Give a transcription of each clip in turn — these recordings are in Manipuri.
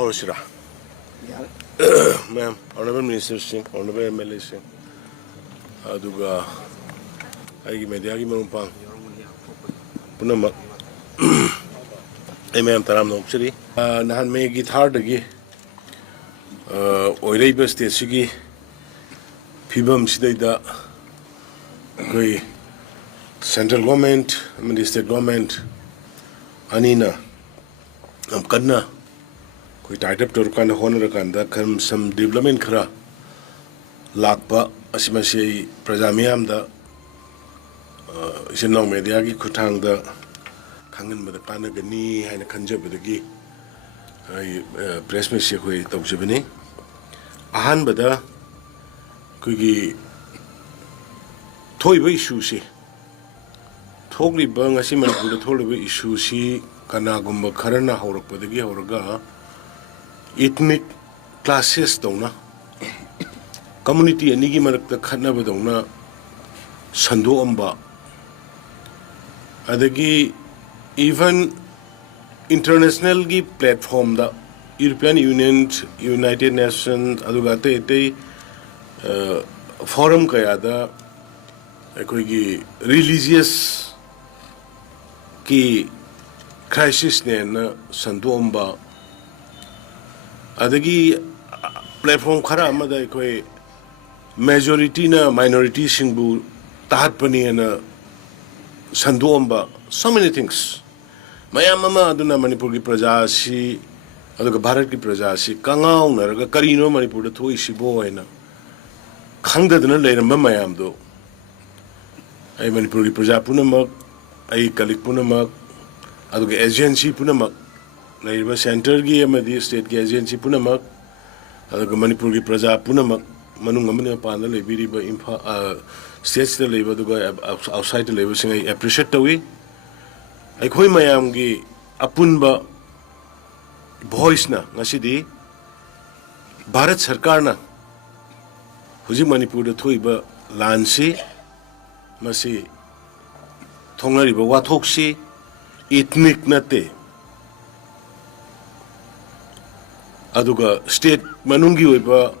Horshira. Ma'am, Honorable Minister Singh, Honorable MLA Singh, Aduga, Agi Mediagi Marumpang, Punama, Ma'am Taram Nopsiri, Nahan may guitar the gi, Oireba Stage, Pibam Sideda, Central Government, the State Government, Anina, Amkadna. We tied up to kind of honor and come some development kara lakpa asimasi prajamiam the Sinong Mediagi Kutang the Kangan with the Panagani and a Kanja with the gi press me shakwe Tobsibini Ahan Bada Kugi Toy Shushi Togli Bang Asiman with the Tolly Shushi Kanagumba Karana Horok with the gi Horga. Ethnic classes dona community anigi marakta khatnaba dona sando amba adagi even international gi platform da European Union United Nations aduga te forum kaya da ekoi gi religious ki crisis ne na sando amba adagi platform khara amada koi majority na minority singbu tahat pani na sandomba so many things mayam mama aduna manipur ki praja si aduga bharat ki praja si kangau na raga karino manipur da thoi sibo haina khangda dana leiramba mayam do ai manipur ki praja punamak ai kalik punamak aduga agency punamak Naiba Center gi amadi state gi agency punamak adaga Manipur gi praja punamak manungamane panda lebiri ba impa states the labor duga outside the labor sing I appreciate tawi ai khoi mayam gi apunba voice na ngasidi Bharat Sarkar na huji Manipur da thoiba lansi masi thongari ba wathoksi ethnic nate aduga state manungi oiba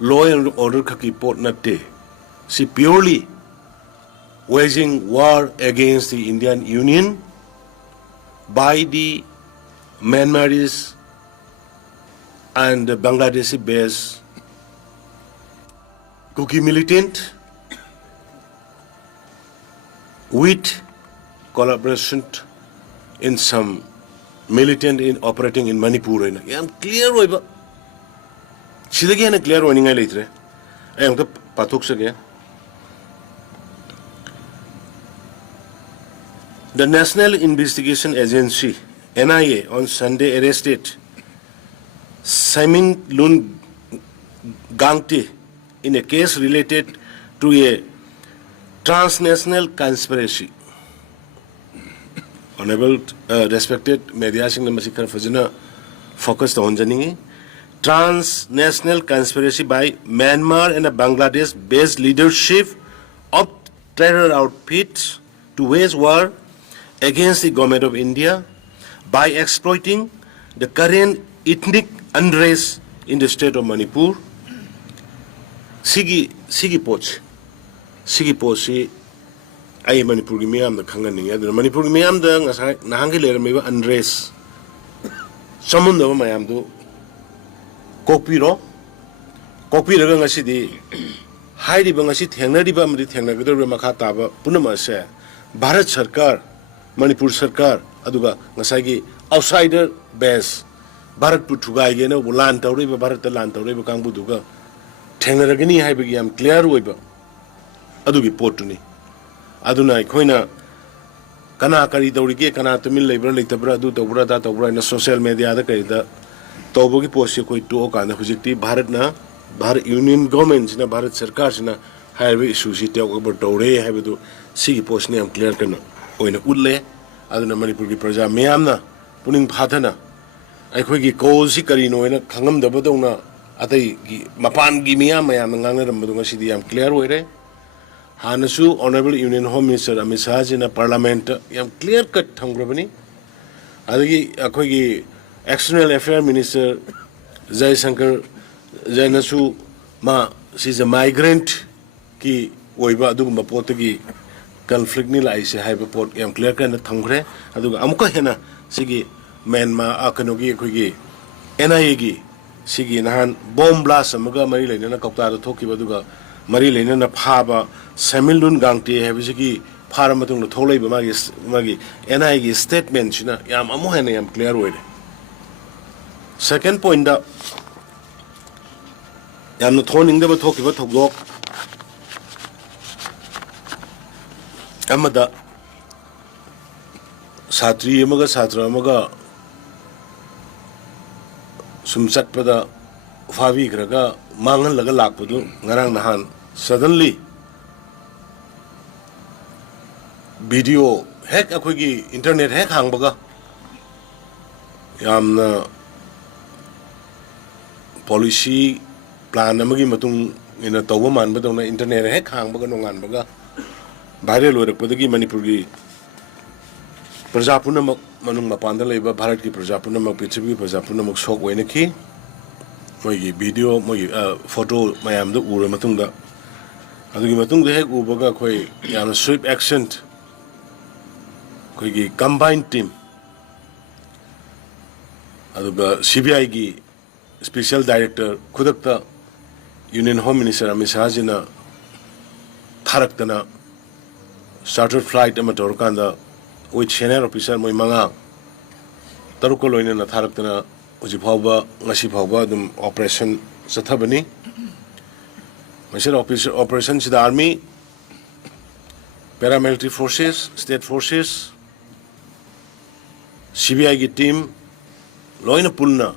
law and order khaki port natte si purely waging war against the Indian Union by the Myanmaris and the Bangladeshi based Kuki militant with collaboration in some militant in operating in Manipur. I am clear over. She again a clear warning later. I am the Patoks again. The National Investigation Agency NIA on Sunday arrested Simon Lun Gangti in a case related to a transnational conspiracy. Honorable, respected media sing namaskar fajna focused on janingi transnational conspiracy by Myanmar and Bangladesh based leadership of terror outfits to wage war against the government of India by exploiting the current ethnic unrest in the state of Manipur. Sigi poch I Manipur Miam the Kanganing, the Manipur Miam the Nahangil maybe unrest. Someone of Mayam do Kopiro Kopira City Heidi Bangasit Henry Bamri Tenagada Makataba Punama say Bharat Sarkar Manipur Sarkar Aduga Nasagi outsider base Bharat Putugai Gena Lanta River Bharat Lanta River Kambuduga Tenaragani Habigiam clear Weber Adugi Portuni Aduna Koina Kana Kari Dorige Kana Tamil Labor Litabra do Dobra in the social media the Kaida Tobogi Posi Koi to Okana Hujiti Bharatna Bharat Union governments in a Bharat Sarkar highway issues it over Dore have to see post name clear Kana or in a Udle Aduna Manipuri Praja Miamna Puning Patana I quickly call Sikarino in a Kangam the Badona Ate Mapan Gimia Mayam and Madunga City am clear way. Hanasu Honorable Union Home Minister Amisaj in a parliament yam clear cut Tangrabani. Adagi Akogi External Affairs Minister Jai Shankar Jainasu ma she's a migrant ki oiba adugumba potagi conflict ni lai se haiba pot yam clear kan thangre aduga amuka hena sigi Myanmar akanogi khogi NIA gi sigi nahan bomb blast amaga mari leina kokta da thoki baduga mari leina na phaba samilun gangti habisigi phara matung tholai ba magi NIA gi statement china yam amu hena yam clear oide. Second point da yam no thoning da ba thoki ba thogok amada satri amaga satra amaga sumsat pada favi graga mangan laga lakpadu ngarang nahan suddenly video hack akogi internet hack hangbaga yamna policy plan amagi matung ina tawba man badona internet hack hangbaga nongan baga viral oirakpadagi manipur gi Prajapuna manung mapanda leba Bharat ki Prajapuna mak Prithvi Prajapuna mak sok oina ki moi video moi photo mayam da ura matung da adugi matung da hek ubaga khoi yam swift action khoi gi combined team aduga CBI gi special director khudakta Union Home Minister Amit Shah jina tharaktana chartered flight amator kanda with senior officer moi manga taruko loinana tharaktana uji phawba ngasi phawba dum operation sathabani masir officer operation sida army paramilitary forces state forces CBI gi team loina pulna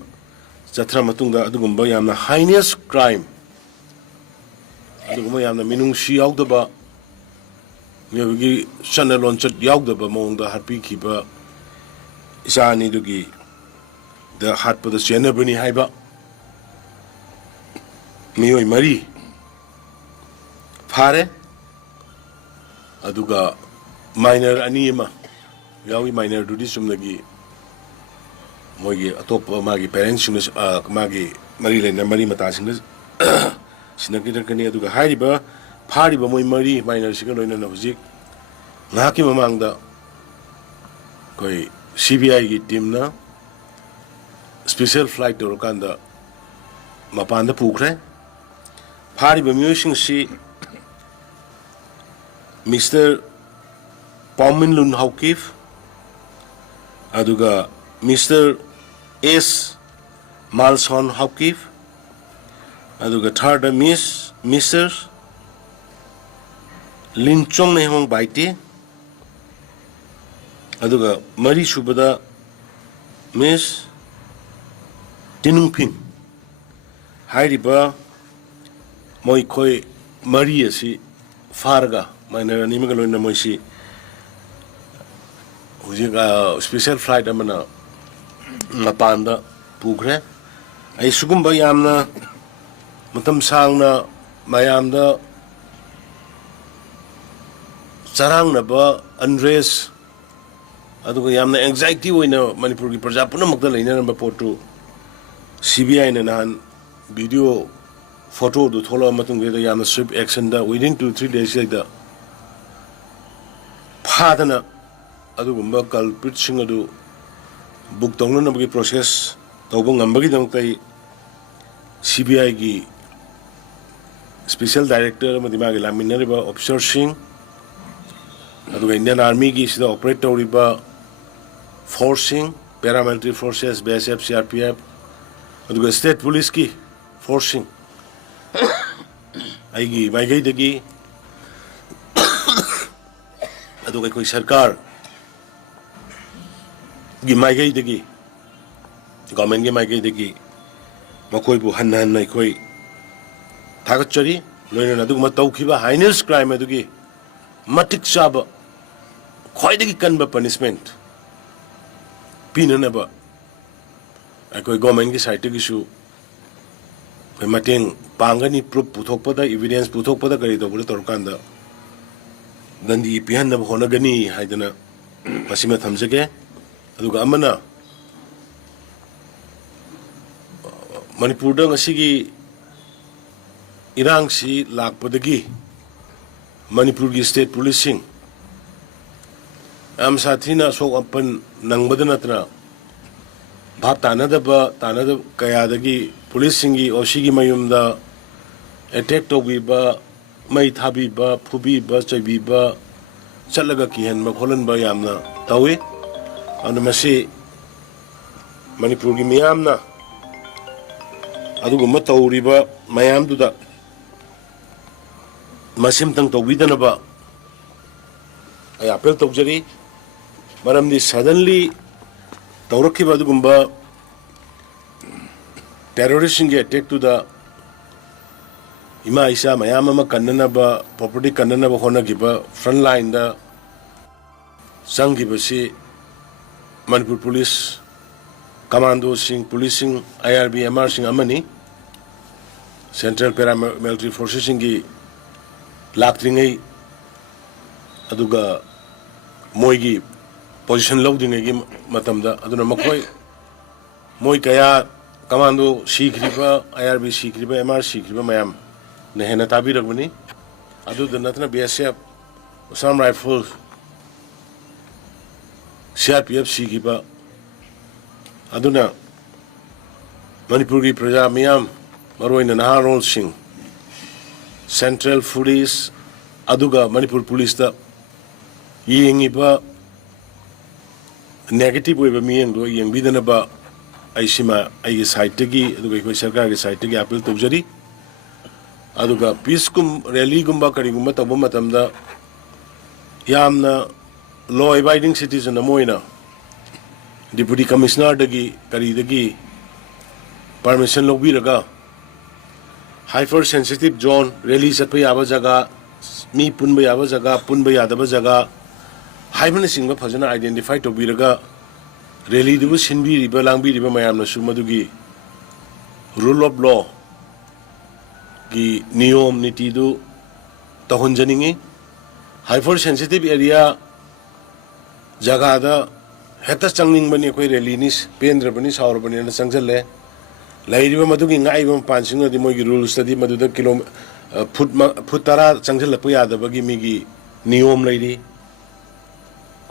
jatra matungda adugumba yamna heinous crime adugumba yamna minungsi yaudaba Yagi channel launched Yaudaba among the happy keeper Isani Dugi the hatpada Chennaba ni haiba Mioi Mari Pare Aduga minor anima Yawi minor dudisum nagi Mogi Atoppa Magi parents Magi Marilena Mari Matasin Sinakirkani Aduga Haiba Party ba moi mari minor sigal loina na hujik ngaki mamang da koi CBI gi team na special flight to kanda mapanda pukre party ba musing si Mr. Paumin Lun Haukif aduga Mr. S. Malson Haukif aduga third Mr. Linchong ne hong baiti aduga mari subada Miss Tinungping hairiba moi koi mari asi farga minor animal loina moi si ujiga special flight amana mapanda pugre ai sugumba yamna matam sangna mayamda Sarang na ba unrest aduga yamna anxiety oina Manipur gi praja puna magda leina na potu CBI na nan video photo do thola matung ge da yamna swift action da within 2-3 days like da phadana adugumba culprit sing adu book tongna na gi process tawba ngambagi dang tai CBI gi special director madima gi laminari ba officer sing aduga Indian Army gi sida operate tawriba forcing paramilitary forces BSF CRPF aduga state police ki forcing aigi maigai dagi aduga koi sarkar gi maigai dagi government gi maigai dagi makoi bu han nai koi thagachari loina aduga tawkhiba heinous crime adugi matik chaba khwaidagi kanba punishment pinanaba akoi government gi side gi su koi mateng pangani proof puthokpada evidence puthokpada kari do bura torkanda dandi pihanna honagani haidana masima thamjage aduga amana Manipur dang asigi irang si lakpadagi Manipur gi state policing am sathina sok apan nangbadana bhap tanada kaya dagi policing gi osigi mayumda attack to ba mai thabi ba phubi ba chaibi ba chalaga ki hen ma kholan ba yamna tawi anu masi Manipur gi miyamna aduguma tawriba mayam duda masim tang tawidana ba ay apel tawjari maramdi suddenly tawrakhiba adugumba terrorist ge attack to the ima isa mayam ama kannana ba property kannana ba hona giba front line da sangiba si Manipur police commando sing policing IRB MR sing amani Central Paramilitary Forces gi laktringai aduga moigi position loading gi matamda aduna makoi moi kaya commando sikriba IRB sikriba MR sikriba mayam nehena tabirabani adu natna BSF Assam Rifles CRPF sikriba aduna Manipur gi praja miyam maroina naharol sing Central Police aduga Manipur Police da yengiba negative oiba miyang do yeng bidana ba aisima ai side gi aduga ko sarkar gi side gi appeal tawjari aduga peace kum rally gumba kari gumba tawba matamda yamna law abiding citizen amoina Deputy Commissioner dagi kari dagi permission lobiraga hypersensitive zone rally satpa yaba jaga mi punba yaba jaga punba yadaba jaga haibana singba phajana identify to biraga rally du sinbi riba langbi riba mayamna su madugi rule of law gi niyom niti du tahonjaningi hypersensitive area jaga da hekta changning bani koi rally nis pendra bani saur bani na changjalle lairiba madugi ngaiba pansing di mogi rules study maduda kilo foot tara changjal pu yada bagi migi niyom lairi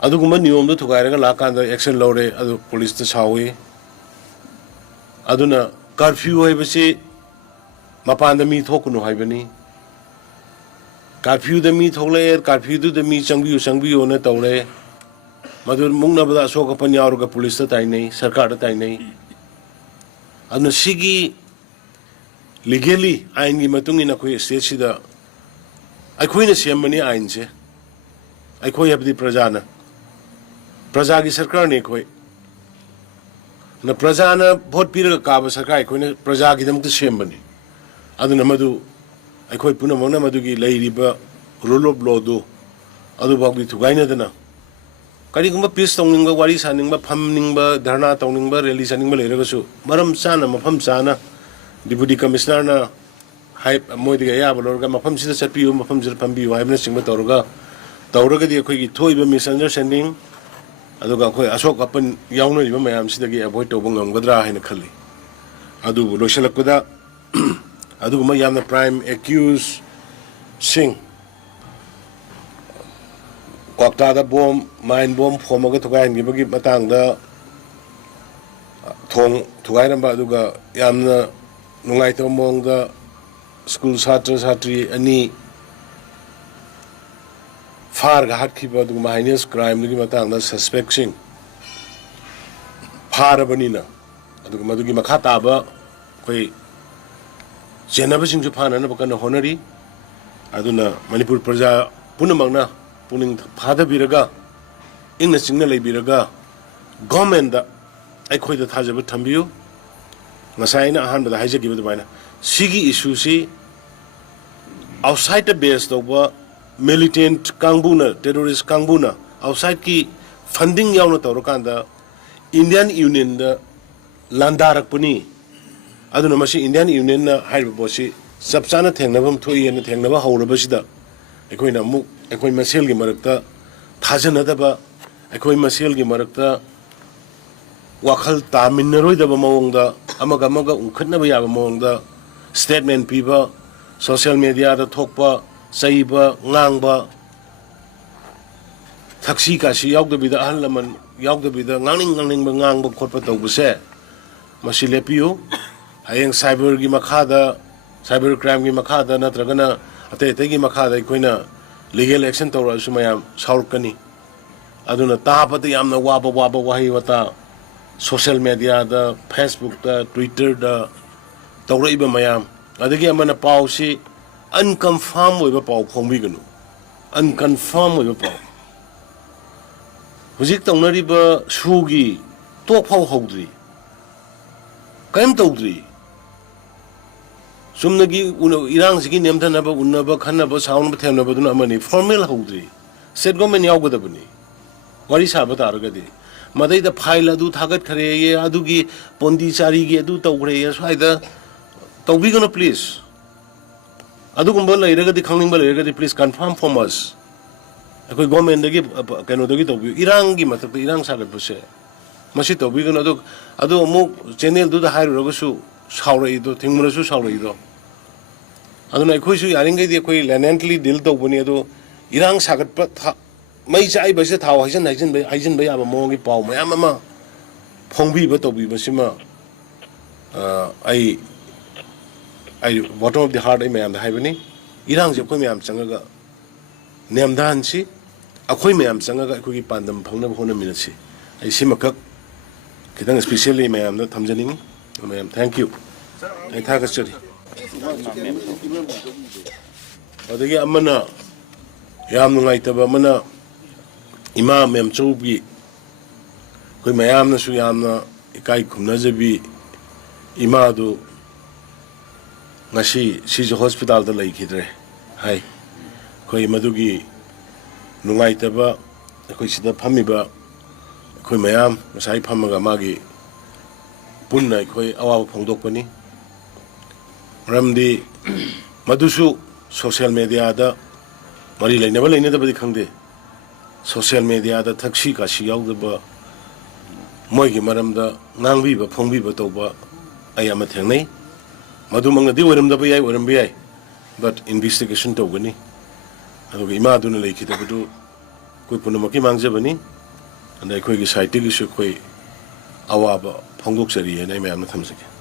aduguma niyom do thugairaga lakanda action lore adu police ta sawi aduna curfew hoibasi mapanda mi thokunu haibani curfew da mi thogle curfew du da mi changbiu na tawre madur mungna bada soka panyaruga police ta tainai sarkar ta tainai aduna sigi legally ain gi matungina khoi state sida ai khoi na semani ain se ai khoi abdi praja gi sarkar ne khoi na praja na vote piraga ka ba sarkar khoi na praja gi dam ta sembani aduna madu ai khoi puna mona madu gi lairiba rule of law do adu bagdi thugaina dana kari gumba peace tongning ba wari saning ba phamning ba dharna tongning ba rally saning ba leiraga su maram chana mafam chana Deputy Commissioner na hai moi diga ya balorga mafam sida chapiu mafam jil phambiu haibna singba tawraga di khoi gi thoiba misunderstanding aduga khoi asok apan yauna riba mayam sida gi avoid to bangam gadra haina khalli adu loishalakda aduguma yamna prime accused sing Kwakta da bom mine bom fomaga thugai ngi bagi matang da thong thugai ramba aduga yamna nungai to mong da school satri ani far ga hat ki ba aduga heinous crime ngi matang da suspecting far banina aduga madugi makhata ba koi Chennaba singju phana na bakana honari aduna Manipur praja punamangna puning phada biraga ingna singna leibiraga government da ai khoi da thajaba thambiu ngasai na ahan da haije gibe baina sigi issue si outside the base to ba militant kangbuna terrorist kangbuna outside ki funding yauna tawrokanda Indian Union da landarak puni aduna masi Indian Union na haiba bosi sabsana thengnabam thoi na thengnaba hawraba sida aikoina mu akoi masel gi marakta thajanadaba akoi masel gi marakta wakhal taminaroi daba mawongda amaga unkhatnaba yaba mawngda statement piba social media da thokpa saiba ngangba thaksi kasi yaugdabida ahal laman yaugdabida ngangning ba ngangba khotpa tawbase masi lepiyo hayeng cyber gi makhada cyber crime gi makhada natragana ate gi makhada koina legal action tawra sumayam saurkani aduna tapata yamna waba wahi wata social media da Facebook da Twitter da tawraiba mayam adagi amana pawsi unconfirmed oiba paw phongbiganu unconfirmed oiba paw hujik tawnariba sugi tok phaw hawdri kaim tawdri sumnagi irang sigi nemthanaba unnaba khanaba saunba thenaba duna amani formal hawdri state government yawgadabani wari saba taragadi madai da file adu thagat khare ye adugi pondi chari gi adu tawgre ye swaida tawbigana please adugumba lairagadi khangningbal lairagadi please confirm from us akoi government dagi kano dagi tawbi irang gi matak irang sagat buse masi tawbigana adu amuk channel du da hairuragusu saurei do thingmurasu saurei do aduna khoi su yaringai di khoi leniently deal tawbani adu irang sagat pa mai chai base thaw hajin bai aba mongi paw mayam ama phongbi ba tawbi basima ai bottom of the heart ai mayam da haibani irang je khoi mayam changaga nemdan si akhoi mayam changaga khoi pandam phongna hona minasi ai simakak kitang especially mayam da thamjaning mayam thank you ai thaga chari adagi amana yam nungai taba mana ima mem choubi koi mayam na su yamna ikai khumna jabi ima du ngasi si hospital da lai khidre hai koi madugi nungai taba koi sida phamiba koi mayam masai phamaga magi punna koi awa phongdok pani ramdi madusu social media da mari lainaba lainada badi khangde social media da thaksi kasi yaugdaba moigi maramda ngangbiba phongbiba tawba ayama thengnai madumanga di oramda ba yai oram bi yai but investigation tawgani aduga ima duna leikhitabadu koi punamaki mangjabani andai khoi gi site gi su khoi awaba phongdok chari hai nai mayam na thamsake